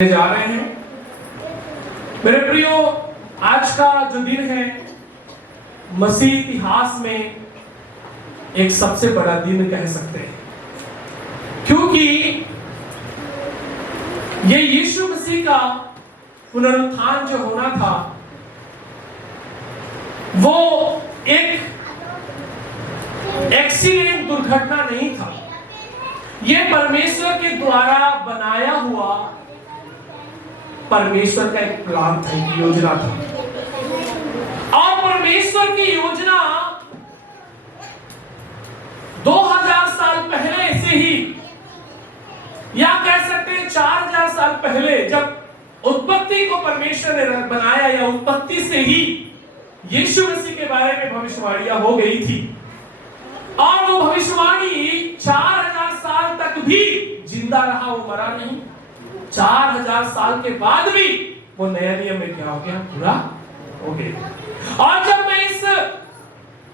जा रहे हैं। मेरे प्रियो, आज का जो दिन है मसीह इतिहास में एक सबसे बड़ा दिन कह सकते हैं, क्योंकि ये यीशु मसीह का पुनरुत्थान जो होना था वो एक एक्सीडेंट, दुर्घटना नहीं था। ये परमेश्वर के द्वारा बनाया हुआ परमेश्वर का एक प्लान था, एक योजना था। और परमेश्वर की योजना 2000 साल पहले से ही, या कह सकते हैं 4000 साल पहले, जब उत्पत्ति को परमेश्वर ने बनाया, या उत्पत्ति से ही यीशु मसीह के बारे में भविष्यवाणियां हो गई थी। और वो भविष्यवाणी 4000 साल तक भी जिंदा रहा, वो मरा नहीं। 4000 साल के बाद भी वो नया नियम में क्या हो गया, पूरा हो गया। और जब मैं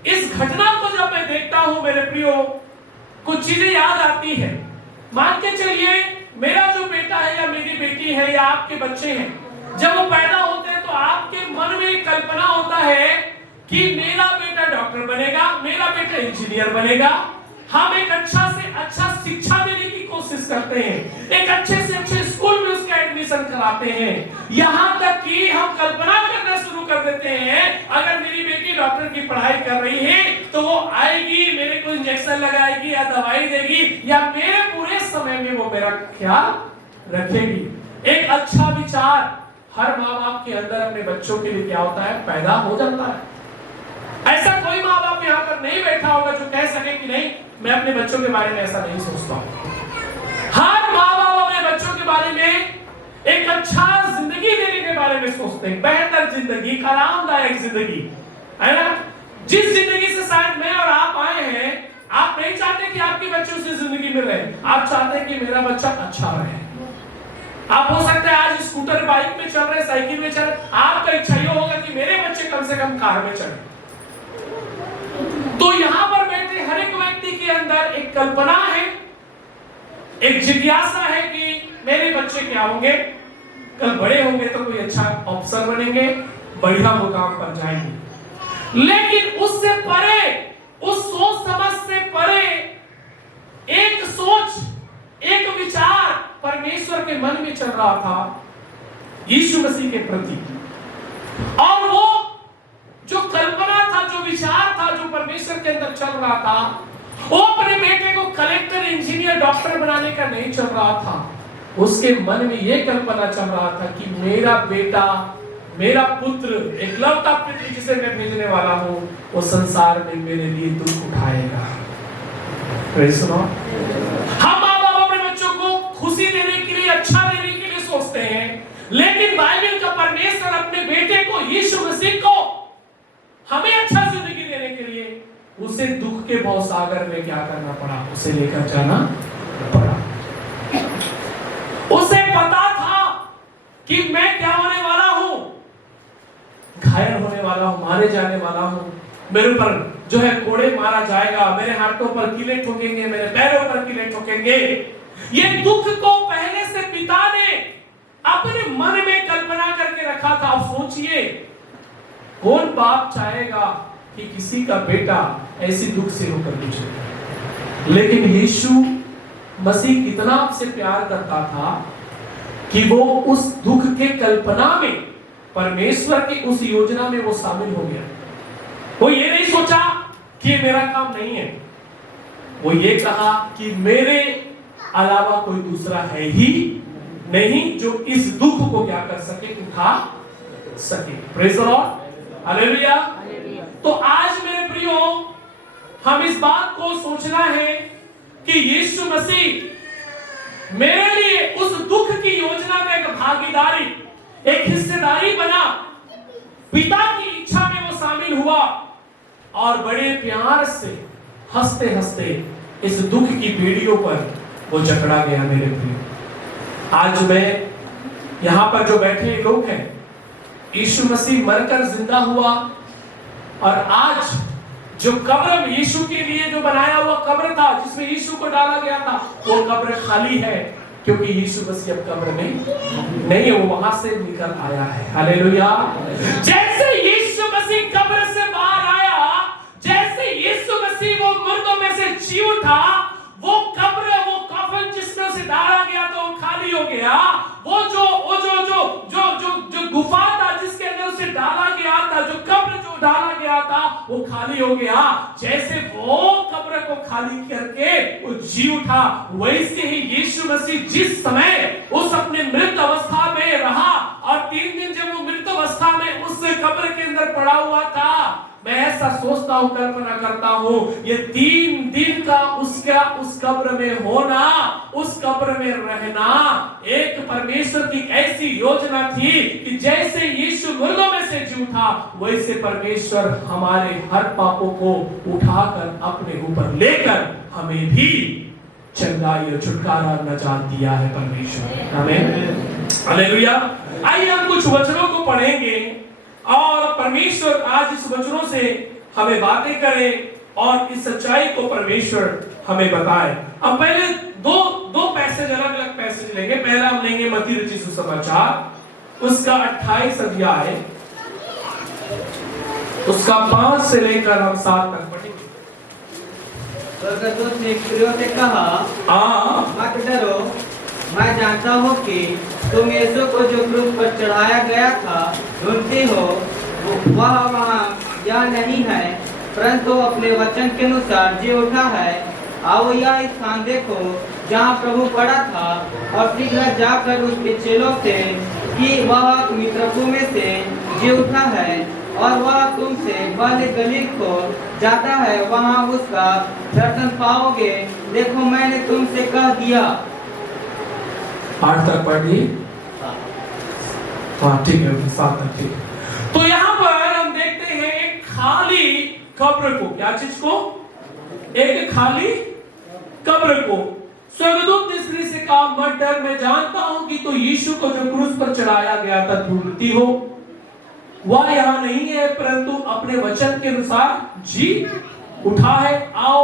इस घटना को जब मैं देखता हूं मेरे प्रियो, कुछ चीजें याद आती है। मान के चलिए मेरा जो बेटा है या मेरी बेटी है या आपके बच्चे हैं, जब वो पैदा होते हैं तो आपके मन में एक कल्पना होता है कि मेरा बेटा डॉक्टर बनेगा, मेरा बेटा इंजीनियर बनेगा। हम एक अच्छा से अच्छा शिक्षा देने की कोशिश करते हैं, एक अच्छे से अच्छे स्कूल में उसका एडमिशन कराते हैं। यहाँ तक कि हम कल्पना करना शुरू कर देते हैं, अगर मेरी बेटी डॉक्टर की पढ़ाई कर रही है तो वो आएगी, मेरे को इंजेक्शन लगाएगी या दवाई देगी, या मेरे पूरे समय में वो मेरा ख्याल रखेगी। एक अच्छा विचार हर माँ बाप के अंदर अपने बच्चों के लिए क्या होता है, पैदा हो जाता है। ऐसा कोई माँ बाप यहाँ पर नहीं बैठा होगा जो कह सके कि नहीं, मैं अपने बच्चों के बारे में ऐसा नहीं सोचता हूँ। हर माँ बाप अपने बच्चों के बारे में एक अच्छा जिंदगी देने के बारे में सोचते हैं, बेहतर जिंदगी, आरामदायक जिंदगी, है ना। जिस जिंदगी से शायद मैं और आप आए हैं, आप नहीं चाहते कि आपके बच्चे उसी जिंदगी में रहे, आप चाहते हैं कि मेरा बच्चा अच्छा रहे। आप हो सकता है आज स्कूटर बाइक में चल रहे, साइकिल में चल रहे, आपका इच्छा ये होगा कि मेरे बच्चे कम से कम कार में चले। तो यहाँ पर बैठे हर एक व्यक्ति के अंदर एक कल्पना है, एक जिज्ञासा है कि मेरे बच्चे क्या होंगे, कल बड़े होंगे तो कोई अच्छा अफसर बनेंगे, बढ़िया मुकाम पर जाएंगे। लेकिन उससे परे, उस सोच समझ से परे एक सोच, एक विचार परमेश्वर के मन में चल रहा था यीशु मसीह के प्रति। और वो जो कल्पना था, जो विचार था, जो परमेश्वर के अंदर चल रहा था, वो अपने बेटे को कलेक्टर, इंजीनियर, डॉक्टर बनाने का नहीं चल रहा था। उसके मन में ये कल्पना चल रहा था कि मेरा बेटा, मेरा पुत्र, एकलौता पुत्र जिसे मैं भेजने वाला हूं, वो संसार में मेरे लिए दुख उठाएगा। सुनो, हम माँ बाप अपने बच्चों को खुशी देने के लिए, अच्छा देने के लिए सोचते हैं, लेकिन बाइबल का परमेश्वर अपने बेटे को, यीशु मसीह को, हमें अच्छा जिंदगी देने के लिए उसे दुख के भवसागर में क्या करना पड़ा, उसे लेकर जाना पड़ा। उसे पता था कि मैं क्या होने वाला हूं, घायल होने वाला हूं, मारे जाने वाला हूं, मेरे ऊपर जो है कोड़े मारा जाएगा, मेरे हाथों पर कीले ठोकेंगे, मेरे पैरों पर कीले ठोकेंगे। ये दुख को पहले से पिता ने अपने मन में कल्पना करके रखा था। आप सोचिए, कौन बाप चाहेगा कि किसी का बेटा ऐसी दुख से होकर गुजरे। लेकिन यीशु मसीह कितना आपसे प्यार करता था कि वो उस दुख के कल्पना में, परमेश्वर की उस योजना में वो शामिल हो गया। वो ये नहीं सोचा कि ये मेरा काम नहीं है, वो ये कहा कि मेरे अलावा कोई दूसरा है ही नहीं जो इस दुख को क्या कर सके, उठा सके। Praise the Lord, hallelujah. तो आज मेरे प्रियो, हम इस बात को सोचना है कि यीशु मसीह मेरे लिए उस दुख की योजना में एक भागीदारी, एक हिस्सेदारी बना, पिता की इच्छा में वो शामिल हुआ और बड़े प्यार से हंसते हंसते इस दुख की बेड़ियों पर वो जकड़ा गया। मेरे प्रियो, आज मैं यहां पर जो बैठे लोग हैं, यीशु मसीह मरकर जिंदा हुआ, और आज जो कब्र यीशु के लिए जो बनाया हुआ कब्र था, जिसमें यीशु को डाला गया था, वो कब्र खाली है। क्योंकि यीशु मसीह अब कब्र में नहीं है, वो वहां से निकल आया है। हालेलुया। जैसे यीशु मसीह कब्र से बाहर आया, जैसे यीशु मसीह वो मुर्दों में से जी उठा, वो कब्र, वो कफन जिसमें उसे डाला गया था वो खाली हो गया। वो जो गुफा था जिसके अंदर उसे डाला गया था, जो कब्र जो डाला गया था वो खाली हो गया। जैसे वो कब्र को खाली करके वो जी उठा, वैसे ही यीशु मसीह जिस समय उस अपने मृत अवस्था में रहा और 3 दिन जब वो मृत अवस्था में उस कब्र के अंदर पड़ा हुआ था, मैं ऐसा सोचता हूं, कल्पना करता हूं, ये 3 दिन का उसका उस कब्र में होना, उस कब्र में रहना एक परमेश्वर की ऐसी योजना थी कि जैसे यीशु मुर्दों में से जी उठा, वैसे परमेश्वर हमारे हर पापों को उठाकर अपने ऊपर लेकर हमें भी चंगाई और छुटकारा नजात दिया है परमेश्वर। आमीन, हालेलुया। आइए हम कुछ वचनों को पढ़ेंगे और परमेश्वर आज इस वचनों से हमें बातें करे और इस सच्चाई को परमेश्वर हमें बताए। अब पहले दो पैसेज, अलग अलग पैसेज लेंगे। पहला हम लेंगे मत्ती रचित सुसमाचार, उसका 28 अध्याय, उसका 5 से लेकर हम 7 तक पढ़ेंगे। स्वर्गदूत ने स्त्रियों से कहा, मत डरो, मैं जानता हूँ कि तुम यीशु को जो क्रूस पर चढ़ाया गया था ढूंढती हो, वह वहाँ यहाँ नहीं है, परंतु अपने वचन के अनुसार जी उठा है। आओ यह स्थान देखो जहाँ प्रभु पड़ा था, और शीघ्र जाकर उसके चेलों से कि वह मित्रपुर में से जी उठा है और वह तुमसे पहले गलील को जाता है, वहाँ उसका दर्शन पाओगे। देखो मैंने तुमसे कह दिया। 8 तक पढ़ ली? हाँ ठीक है, 7 तक ठीक है। तो यहाँ पर हम देखते हैं एक खाली कब्र को। क्या चीज को? एक खाली कब्र को। स्वर्गदूत ने स्त्री से कहा, मत डर, मैं जानता हूं कि तो यीशु को जो क्रूस पर चढ़ाया गया था ढूंढती हो, वह यहाँ नहीं है, परंतु अपने वचन के अनुसार जी उठा है। आओ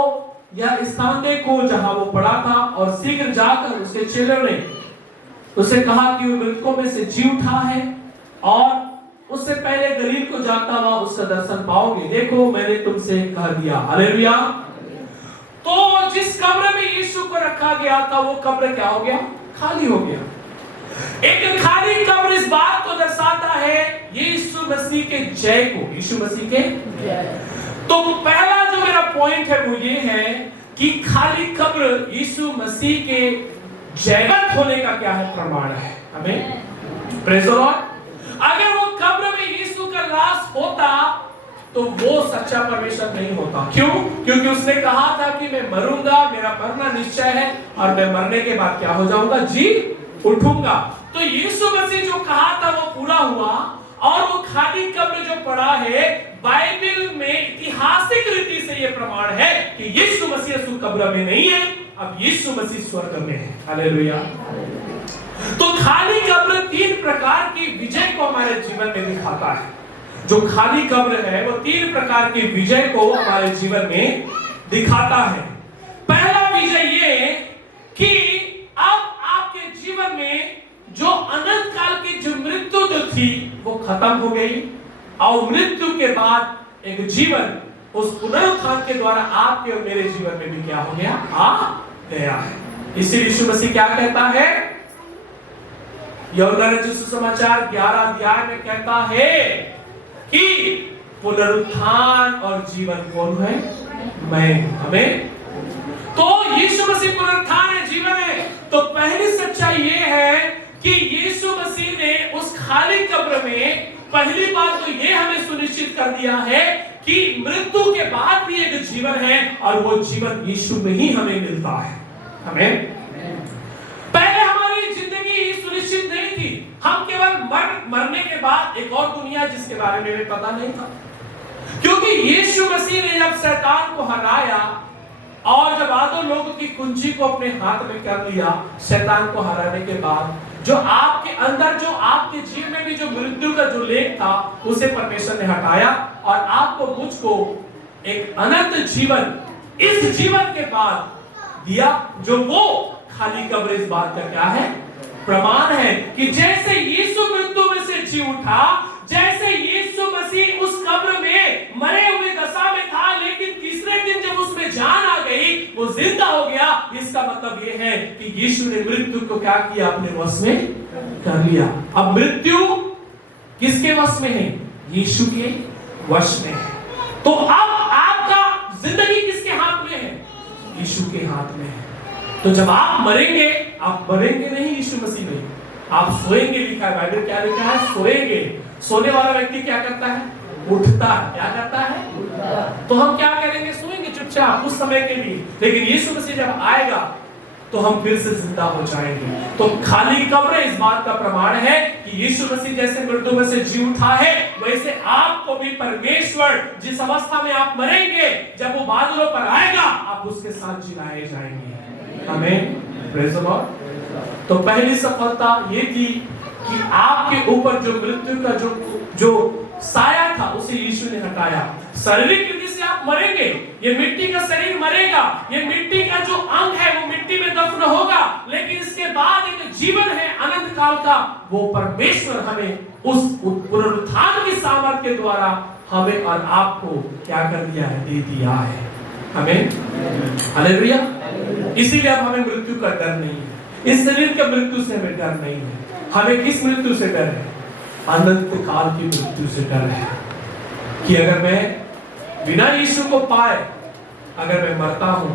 यह स्थान देखो जहां वो पड़ा था, और शीघ्र जाकर उसके चेलों ने उसे कहा कि वो मृतकों में से जी उठा है और उससे पहले गलील को जाता हुआ उसका दर्शन पाओगे। देखो मैंने तुमसे कह दिया। हालेलुया। तो जिस कब्र में यीशु को रखा गया था वो कब्र क्या हो गया? खाली हो गया। एक खाली कब्र इस बात को दर्शाता है यीशु मसीह के जय को। यीशु मसीह के तो पहला जो मेरा पॉइंट है वो ये है कि खाली कब्र यीशु मसीह के जयवंत होने का क्या है? प्रमाण है। हमें प्रेज़ द लॉर्ड। अगर वो कब्र में यीशु का लाश होता तो वो सच्चा परमेश्वर नहीं होता। क्यों? क्योंकि उसने कहा था कि मैं मरूंगा, मेरा मरना निश्चय है और मैं मरने के बाद क्या हो जाऊंगा? जी उठूंगा। तो यीशु मसीह जो कहा था वो पूरा हुआ। और वो खाली कब्र जो पड़ा है, बाइबल में ऐतिहासिक रीति से ये प्रमाण है कि यीशु मसीह उस कब्र में नहीं है, अब यीशु मसीह स्वर्ग में है। हालेलुया। तो खाली कब्र 3 प्रकार की विजय को हमारे जीवन में दिखाता है। जो खाली कब्र है वो 3 प्रकार की विजय को हमारे जीवन में दिखाता है। पहला विजय ये कि अब आपके जीवन में जो अनंत काल की जो मृत्यु जो थी वो खत्म हो गई, और मृत्यु के बाद एक जीवन उस पुनरुत्थान के द्वारा आपके और मेरे जीवन में भी क्या हो गया? आ गया है। इसीलिए यीशु मसीह क्या कहता है? यूहन्ना रचित सुसमाचार 11 अध्याय में कहता है कि पुनरुत्थान और जीवन कौन है? मैं। हमें तो यीशु मसीह पुनरुत्थान है, जीवन है। तो पहली सच्चाई ये है कि यीशु मसीह ने उस खाली कब्र में पहली बात तो ये हमें सुनिश्चित कर दिया है कि मृत्यु के बाद भी एक जीवन है, और वो जीवन यीशु में ही हमें मिलता है। हमें पहले हमारी जिंदगी सुनिश्चित नहीं थी। हम केवल मरने के बाद एक और दुनिया जिसके बारे में पता नहीं था, क्योंकि यीशु मसीह ने जब शैतान को हराया और जब आदम लोगों की कुंजी को अपने हाथ में कर लिया, शैतान को हराने के बाद जो आपके अंदर, जो आपके जीवन में भी जो मृत्यु का जो लेख था, उसे परमेश्वर ने हटाया और आपको मुझको एक अनंत जीवन इस जीवन के बाद दिया, जो वो खाली कब्र इस बात का क्या है? प्रमाण है कि जैसे यीशु मृत्यु में से जी उठा, जैसे यीशु मसीह उस कब्र में मरे हुए दशा में था, लेकिन तीसरे दिन जब उसमें जान आ गई, वो जिंदा हो गया। इसका मतलब ये है कि यीशु ने मृत्यु को क्या किया? अपने वश में कर लिया। अब मृत्यु किसके वश में है? यीशु के वश में है। तो अब आपका जिंदगी किसके हाथ में है? यीशु के हाथ में है। तो जब आप मरेंगे नहीं यीशु मसीह में, आप सोएंगे। लिखा है, बाइबल क्या लिखा है? सोएंगे। सोने वाला व्यक्ति क्या करता है? उठता है। क्या करता है? तो हम क्या करेंगे? सोएंगे चुपचाप कुछ समय के लिए। लेकिन यीशु मसीह जब आएगा तो हम फिर से जिंदा हो जाएंगे। तो खाली कब्र इस बात का प्रमाण है कि यीशु मसीह जैसे मृत्यु में से जी उठा है, वैसे आपको भी परमेश्वर जिस अवस्था में आप मरेंगे, जब वो बादलों पर आएगा, आप उसके साथ जिलाए जाएंगे। आमीन, प्रेज़ द लॉर्ड। तो पहली सफलता ये थी कि आपके ऊपर जो मृत्यु का जो साया था उसे यीशु ने हटाया। शारीरिक रीति से आप मरेंगे, ये मिट्टी का शरीर मरेगा, ये मिट्टी का जो अंग है वो मिट्टी में दफन होगा, लेकिन इसके बाद एक जीवन है अनंत काल का। वो परमेश्वर हमें उस पुनरुत्थान की सामर्थ्य के द्वारा हमें और आपको क्या कर दिया है? दे दिया है। हमें हालेलुया। इसीलिए अब हमें मृत्यु का डर नहीं है। इस शरीर के मृत्यु से हमें डर नहीं है। हमें किस मृत्यु से डर है? अनंत काल की मृत्यु से डर है कि अगर मैं बिना यीशु को पाए अगर मैं मरता हूं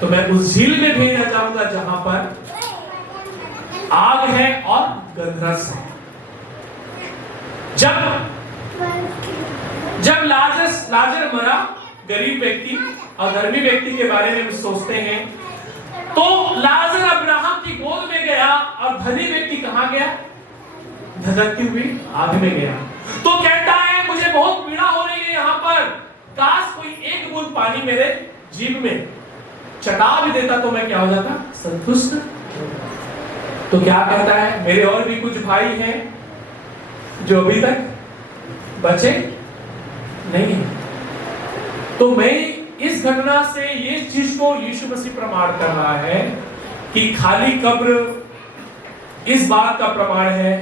तो मैं उस झील में भेजा जाऊंगा जहां पर आग है और गंधरस है। जब लाजर मरा, गरीब व्यक्ति और धर्मी व्यक्ति के बारे में सोचते हैं, तो लाजर अब्राहम की गोद में गया और धनी व्यक्ति कहां गया? धधकती हुई आग में गया। तो कहता है मुझे बहुत पीड़ा हो रही है यहाँ पर, काश कोई एक बूंद पानी मेरे जीभ में चटा भी देता तो मैं क्या हो जाता? संतुष्ट। तो क्या कहता है? मेरे और भी कुछ भाई हैं जो अभी तक बचे नहीं है। तो मैं इस घटना से ये चीज को यीशु मसीह प्रमाण कर रहा है कि खाली कब्र इस बात का प्रमाण है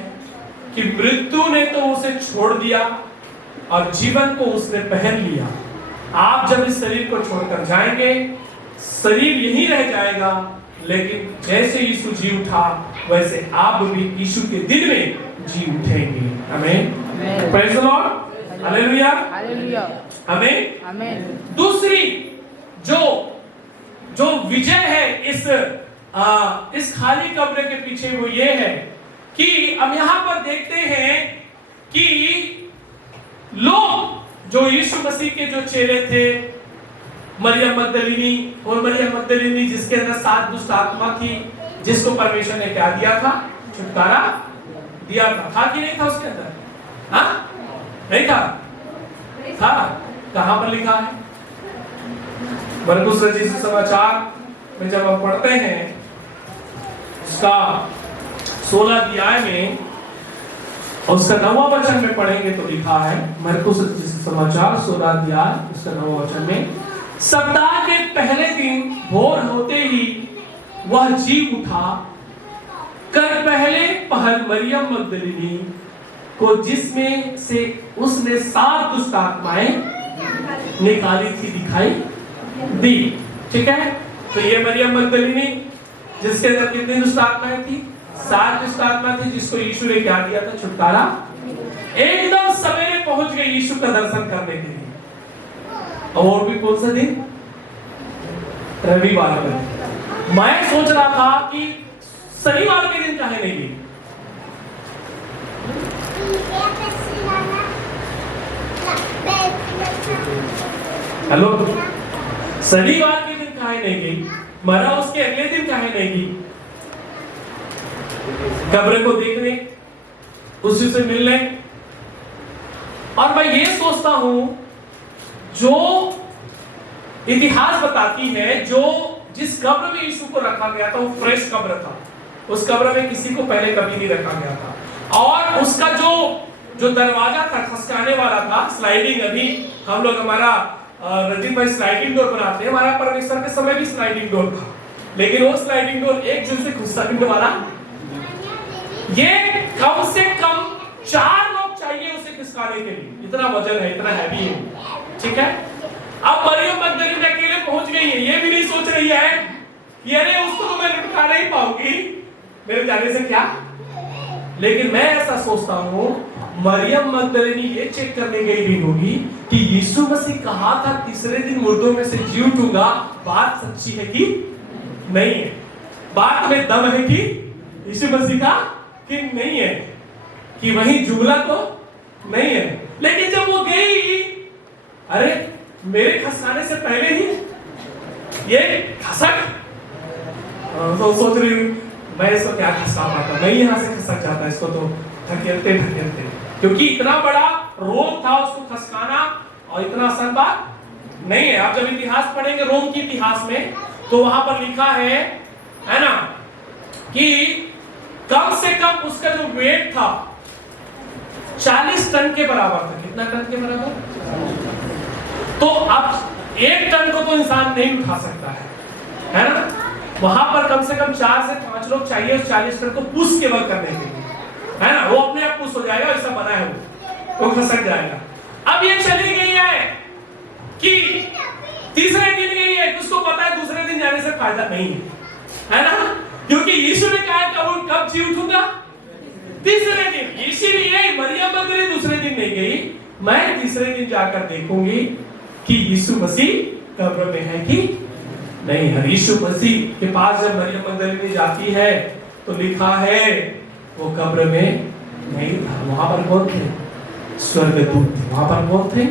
कि मृत्यु ने तो उसे छोड़ दिया और जीवन को उसने पहन लिया। आप जब इस शरीर को छोड़कर जाएंगे, शरीर यहीं रह जाएगा, लेकिन जैसे यीशु जी उठा वैसे आप भी यीशु के दिन में जी उठेंगे। आमीन, praise the Lord, hallelujah, hallelujah, आमीन, आमीन। दूसरी जो विजय है इस खाली कब्र के पीछे वो ये है कि अब यहां पर देखते हैं कि लोग जो यीशु मसीह के जो चेले थे, मरियम मगदलिनी जिसके अंदर 7 दुष्ट आत्मा थी, जिसको परमेश्वर ने क्या दिया था? छुटकारा दिया था कि नहीं था उसके अंदर? हाँ, नहीं था। कहां पर लिखा है? मरकुस रचित सुसमाचार में जब हम पढ़ते हैं उसका 16 अध्याय में और उसका 9वां वचन में पढ़ेंगे तो लिखा है, मरकुस समाचार 16 अध्याय उसका 9वां वचन में, सप्ताह के पहले दिन भोर होते ही वह जी उठा कर पहले पहल मरियम मगदलिनी को, जिसमें से उसने 7 दुष्ट आत्माएं निकाली थी, दिखाई दी। ठीक है, तो ये मरियम मगदलिनी जिसके अंदर कितनी दुष्ट आत्माएं थी? 7 दुष्ट आत्मा थी, जिसको यीशु ने क्या दिया था? छुटकारा। एकदम सवेरे पहुंच गए यीशु का दर्शन करने के लिए। और भी कौन सा दिन? रविवार का। मैं सोच रहा था कि शनिवार के दिन काहे नहीं गई? हेलो, शनिवार के दिन काहे नहीं गई? मरा उसके अगले दिन काहे नहीं गई? कब्र को देखने, उसी से मिलने। और मैं ये सोचता हूं, जो इतिहास बताती है, जिस कब्र में यीशु को रखा गया था वो फ्रेश कब्र था। उस कब्र में किसी को पहले कभी नहीं रखा गया था। और उसका जो दरवाजा था खसकाने वाला था, स्लाइडिंग, अभी हम लोग हमारा रजीब भाई स्लाइडिंग डोर बनाते हैं, हमारा परमेश्वर के समय भी स्लाइडिंग डोर था। लेकिन वो स्लाइडिंग डोर एक जन से घुसता नहीं वाला, ये कम से कम 4 लोग चाहिए उसे खिसकाने के लिए, इतना वजन है, इतना हैवी है, ठीक है। अब मरियम मगदलीनी अकेले पहुंच गई है, ये भी नहीं सोच रही है कि अरे उसको तो मैं लुटा नहीं पाऊंगी मेरे जाने से क्या। लेकिन मैं ऐसा सोचता हूं मरियम मगदलीनी ये चेक करने गई भी होगी कि यीशु मसीह कहा था तीसरे दिन मुर्दों में से जी उठूंगा, बात सच्ची है कि नहीं है, बात में दम है कि यीशु मसीह का कि नहीं है, कि वही जुमला तो नहीं है। लेकिन जब वो गई, अरे मेरे खसकाने से पहले ही ये खसक, तो सोच रही हूं मैं इसको क्या खसका पाता, मैं यहां से खसक जाता, इसको तो धकेलते धकेलते, क्योंकि इतना बड़ा रोम था उसको खसकाना और इतना आसान बात नहीं है। आप जब इतिहास पढ़ेंगे रोम के इतिहास में तो वहां पर लिखा है ना, कि कम से कम उसका जो वेट था 40 टन के बराबर था। कितना टन के बराबर? तो अब 1 टन को तो इंसान नहीं उठा सकता है ना। वहां पर कम से कम 4 से 5 लोग चाहिए उस 40 टन को पुश के वर्क करने के लिए, है ना। वो अपने आप पुश हो जाएगा, ऐसा बना है वो खसक जाएगा। अब ये चली गई है कि तीसरे दिन गई है, उसको पता है दूसरे दिन जाने से फायदा नहीं है ना, क्योंकि यीशु ने कहा था कब जी उठूंगा, तीसरे दिन। इसीलिए मरियम मगदलीनी दूसरे दिन नहीं गई, मैं तीसरे दिन जाकर देखूंगी कि यीशु मसीह कब्र में है कि नहीं है। यीशु मसीह के पास जब मरियम मगदलीनी जाती है तो लिखा है वो कब्र में नहीं था। वहां पर कौन थे? स्वर्गदूत। वहां पर कौन थे?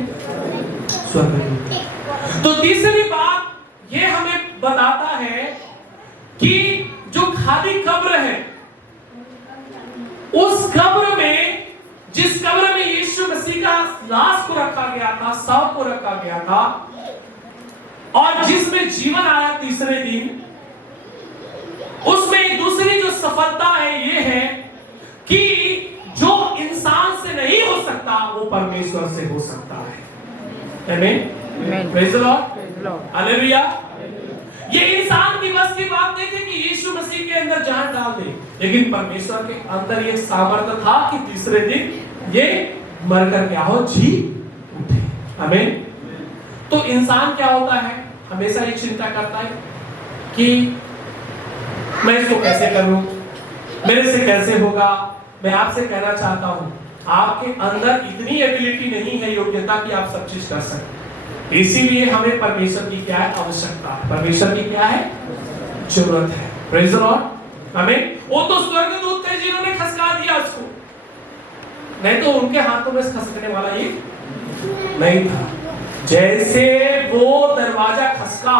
स्वर्गदूत। तो तीसरी बात ये हमें बताता है कि जो खाली कब्र है, उस कब्र में, जिस कब्र में यीशु मसीह का लाश को रखा गया था, शव को रखा गया था, और जिसमें जीवन आया तीसरे दिन, उसमें दूसरी जो सफलता है ये है कि जो इंसान से नहीं हो सकता वो परमेश्वर से हो सकता है। आमीन, प्रेज़ द लॉर्ड, हालेलुया। ये इंसान की बस की बात नहीं थी कि यीशु मसीह के अंदर जान डाल दे, लेकिन परमेश्वर के अंदर ये सामर्थ्य था कि तीसरे दिन ये मरकर क्या हो, जी उठे। आमीन। तो इंसान क्या होता है, हमेशा ये चिंता करता है कि मैं इसको कैसे करूं, मेरे से कैसे होगा। मैं आपसे कहना चाहता हूं आपके अंदर इतनी एबिलिटी नहीं है, योग्यता कि आप सब चीज कर सकते। इसीलिए हमें परमेश्वर की क्या है, आवश्यकता है। परमेश्वर की क्या है, जरूरत है। Praise the Lord. आमीन। वो तो स्वर्गदूत थे जिन्होंने खसका दिया उसको, नहीं तो उनके हाथों में खसकने वाला ये नहीं था। जैसे वो दरवाजा खसका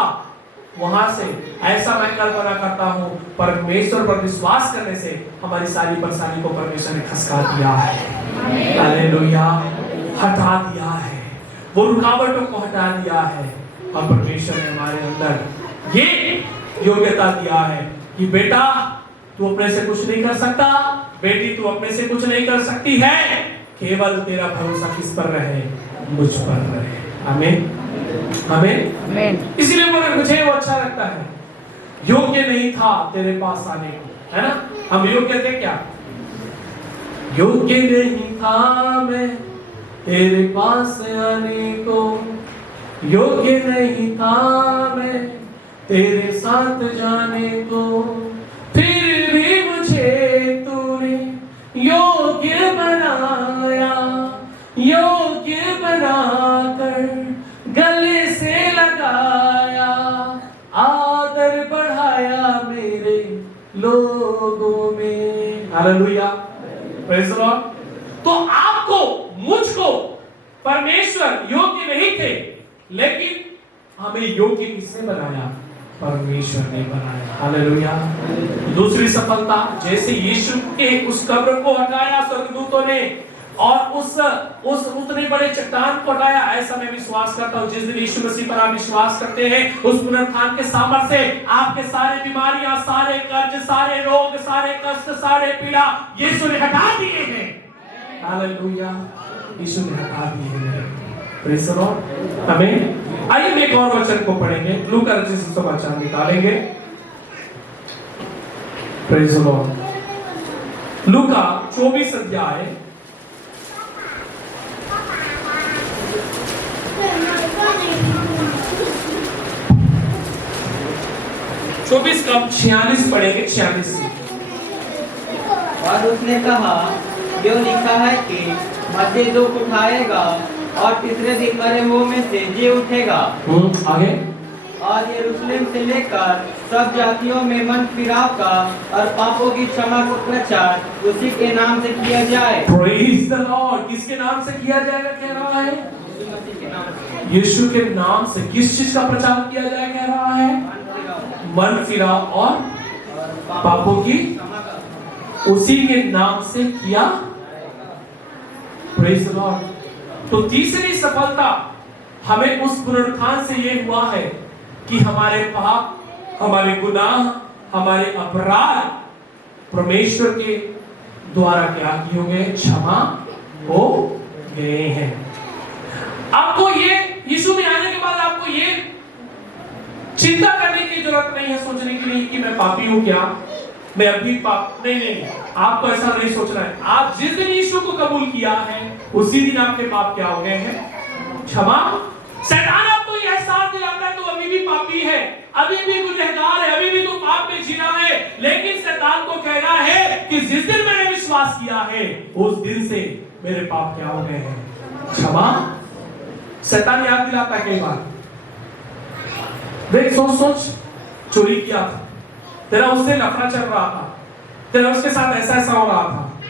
वहां से, ऐसा मैं कल्पना करता हूं परमेश्वर पर विश्वास करने से हमारी सारी परेशानी को परमेश्वर ने खसका दिया है। हालेलुया। हटा दिया है, वो रुकावटों को हटा दिया है, और परमेश्वर ने हमारे अंदर ये योग्यता दिया है कि बेटा तू अपने से कुछ नहीं कर सकता, बेटी तू अपने से कुछ नहीं कर सकती है, केवल तेरा भरोसा किस पर रहे, मुझ पर रहे। आमीन, आमीन। इसलिए मुझे वो अच्छा लगता है, योग्य नहीं था तेरे पास आने को, है ना। हम योग्य थे क्या? योग्य नहीं था मैं तेरे पास आने को, योग्य नहीं था मैं तेरे साथ जाने को, फिर भी मुझे तूने योग्य बनाया, योग्य बनाकर गले से लगाया, आदर बढ़ाया मेरे लोगों में। Hallelujah, praise the Lord. तो आपको, मुझको परमेश्वर योग्य नहीं थे, लेकिन हमें योग्य किसने बनाया? परमेश्वर ने बनाया। हालेलुया। दूसरी सफलता, जैसे यीशु के उस कब्र को हटाया स्वर्गदूतों ने, और उस उतने बड़े चट्टान को हटाया, ऐसा मैं विश्वास करता हूं जिस दिन यीशु मसीह पर आप विश्वास करते हैं, उस पुनरुत्थान के सामर्थ्य से आपके सारे बीमारियां, सारे कर्ज, सारे रोग, सारे कष्ट, सारे पीड़ा यीशु ने हटा दिए हैं। हालेलुया, यीशु ने हटा दिए हैं। Praise the Lord. आमीन। आइए एक और वचन को पढ़ेंगे, लूका रचित सुसमाचार निकालेंगे प्रेज़ द लॉर्ड। लूका 24 अध्याय 24 का 46 पढ़ेंगे, 46 से। और उसने कहा, जो लिखा है कि मसीह दुख उठाएगा और तीसरे दिन मरे हुओं में से जी उठेगा। आगे। और यरूशलेम से लेकर सब जातियों में मन फिराव का और पापों की क्षमा को प्रचार उसी के नाम से किया जाए। Praise the Lord. किसके नाम से किया जाएगा कह रहा है? यीशु के नाम से। किस चीज का प्रचार किया जाए कह रहा है? मन फिराव और पापों की उसी के नाम से किया। Praise the Lord. तो तीसरी सफलता हमें उस पुनरुत्थान से ये हुआ है कि हमारे पाप, हमारे गुनाह, हमारे अपराध परमेश्वर के द्वारा क्या किए हो गए? क्षमा हो गए हैं। आपको ये यीशु में आने के बाद आपको ये चिंता करने की जरूरत नहीं है, सोचने के लिए कि मैं पापी हूं क्या, मैं अभी पाप नहीं। आपको ऐसा नहीं सोचना है। आप जिस दिन यीशु को कबूल किया है उसी दिन आपके पाप क्या हो गए हैं? क्षमा। शैतान आपको ये एहसास दिलाता है तो अभी भी पापी है, अभी भी गुनहगार है, अभी भी तो पाप में जी रहा है। लेकिन शैतान को कहना है कि जिस दिन मैंने विश्वास किया है उस दिन से मेरे पाप क्या हो गए हैं? क्षमा। शैतान याद दिलाता है कई बार। देख, सोच चोरी किया था, तेरा उससे लफड़ा चल रहा था, तेरा उसके साथ ऐसा हो रहा था।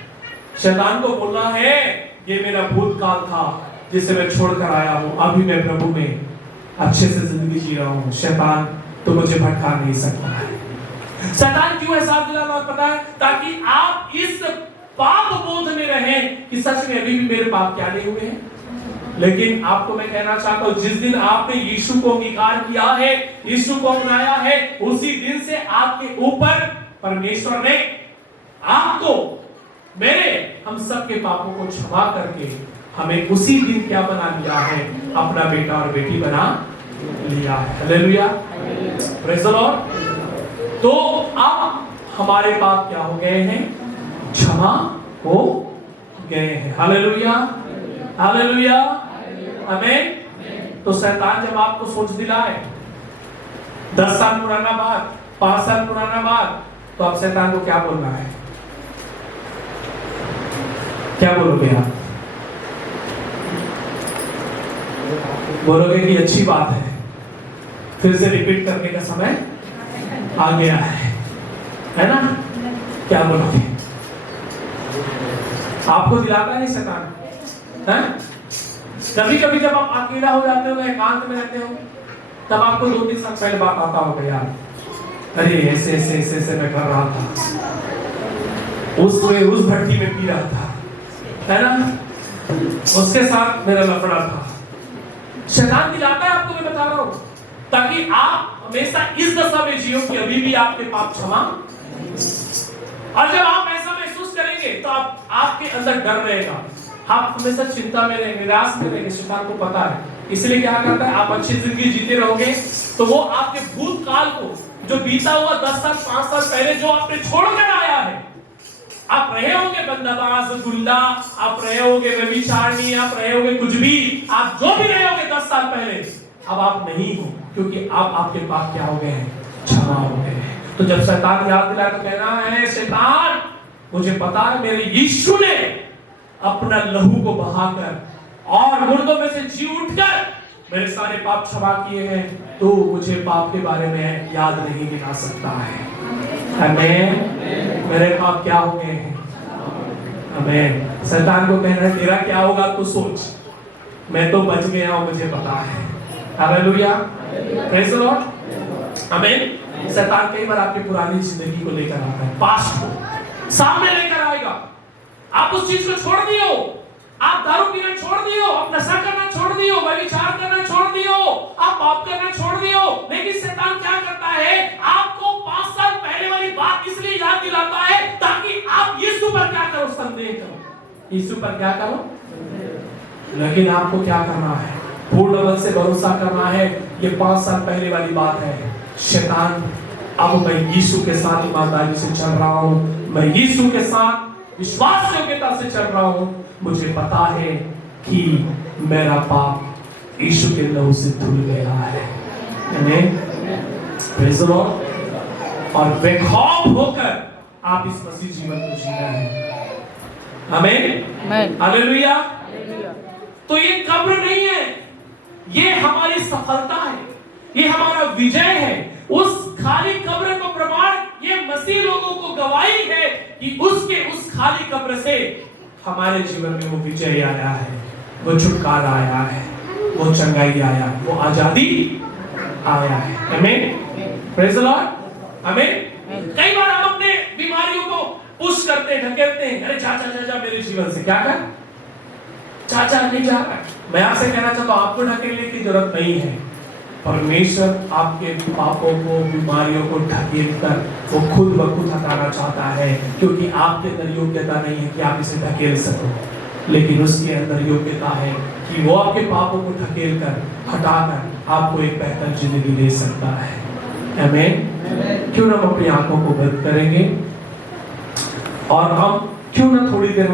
शैतान को बोलना है ये मेरा भूतकाल था जिसे मैं छोड़कर आया हूं, अभी मैं प्रभु में अच्छे से जिंदगी जी रहा हूं। शैतान तो मुझे भटका नहीं सकता है। शैतान क्यों एहसास दिलाना पता है? ताकि आप इस पाप बोध में रहें कि सच में अभी भी मेरे पाप क्या नहीं हुए हैं। लेकिन आपको मैं कहना चाहता हूं, जिस दिन आपने यीशु को अंगीकार किया है, यीशु को अपनाया है, उसी दिन से आपके ऊपर परमेश्वर ने आपको, मेरे, हम सब के पापों को क्षमा करके हमें उसी दिन क्या बना लिया है? अपना बेटा और बेटी बना लिया है। Hallelujah, praise the Lord. तो अब हमारे पाप क्या हो गए हैं? क्षमा हो गए हैं। हालेलुया, हालेलुया, आमीन। तो शैतान जब आपको सोच दिलाए 10 साल पुराना बात, 5 साल पुराना बात, तो आप शैतान को क्या बोलना है? क्या बोलोगे आप? बोलोगे कि अच्छी बात है, फिर से रिपीट करने का समय आ गया है ना? क्या बोलोगे? आपको दिलाता नहीं शैतान है? कभी कभी जब आप अकेला हो जाते हो, एकांत में रहते हो, तब आपको 2-3 साल पहले बात आता होगा, यार अरे ऐसे ऐसे ऐसे ऐसे मैं कर रहा था, उस भट्टी में पी रहा था, है ना, उसके साथ मेरा लफड़ा था। शैतान दिलाता है आपको, मैं बता रहा हूं, ताकि आप हमेशा इस दशा में जियो कि अभी भी आपके पाप क्षमा। और जब आप ऐसा महसूस करेंगे तो आपके अंदर डर रहेगा, आप हमेशा चिंता में रहेंगे, निराश में रहेंगे। शैतान को पता है, इसलिए क्या करता है, आप अच्छी जिंदगी जीते रहोगे तो वो आपके भूतकाल को, जो बीता हुआ 10 साल 5 साल पहले जो आपने छोड़कर आया है, आप रहे होगे बंदबाज, गुंडा, आप रहे होगे व्यभिचारिणी, आप रहे होगे कुछ भी, आप जो भी रहे होगे 10 साल पहले, अब आप नहीं हो, क्योंकि अब आपके पाप क्या हो गए हैं? क्षमा हो गए हैं। तो जब शैतान याद दिलाए तो कहना है, शैतान मुझे पता है मेरे यीशु ने अपना लहू को बहाकर और मुर्दों में से जी उठकर मेरे सारे पाप क्षमा किए हैं, तो मुझे पाप के बारे में याद नहीं दिला सकता है। आमीन। मेरे पाप क्या हो गए हैं? आमीन। शैतान को कहना है तेरा क्या होगा तू सोच, मैं तो बच गया हूं, मुझे पता है। हालेलुया, प्रेज़ द लॉर्ड, आमीन। शैतान कई बार आपकी पुरानी जिंदगी को लेकर आता है, पास्ट को सामने लेकर आएगा। आप उस चीज को छोड़ दियो, आप दारू पीना छोड़ दियो, आप नशा करना छोड़ दियो, व्यभिचार करना छोड़ दियो, आप पाप करना छोड़ दियो। लेकिन शैतान क्या करता है, आपको 5 साल पहले वाली बात इसलिए याद दिलाता है ताकि आप यीशु पर क्या करो? संदेह करो, यीशु पर क्या करो। लेकिन आपको क्या करना है? पूर्ण मन से भरोसा करना है। ये 5 साल पहले वाली बात है। शैतान अब मैं यीशु के साथ ईमानदारी से चल रहा हूं, मैं यीशु के साथ विश्वास योग्यता से चल रहा हूं। मुझे पता है कि मेरा पाप यीशु के लहू से धुल गया है। आमीन, प्रेज़ द लॉर्ड। और बेखौफ होकर आप इस मसीह जीवन को जीना है। आमीन, हालेलुया। तो ये कब्र नहीं है, ये हमारी सफलता है, ये हमारा विजय है। उस खाली कब्र को प्रमाण ये मसीह लोगों को गवाही है कि उसके उस खाली कब्र से हमारे जीवन में वो विजय आया है, वो छुटकारा आया है, वो चंगाई आया है, वो आजादी आया है। आमीन, प्रेज़ द लॉर्ड। आमीन। कई बार हम अपने बीमारियों को पुश करते ढकेलते हैं, अरे चाचा मेरे जीवन से क्या कर, चाचा नहीं जा रहा। मैं आपसे कहना चाहता हूं आपको ढकेलने की जरूरत नहीं है। परमेश्वर आपके पापों को, बीमारियों को ढकेल कर वो खुद ब खुद हटाना चाहता है, क्योंकि आपके अंदर योग्यता नहीं है कि आप इसे ढकेल सको, लेकिन उसके अंदर योग्यता है कि वो आपके पापों को ढकेल कर, हटाकर आपको एक बेहतर जिंदगी दे सकता है। आमीन। क्यों ना हम अपनी आंखों को बंद करेंगे और हम क्यों ना थोड़ी देर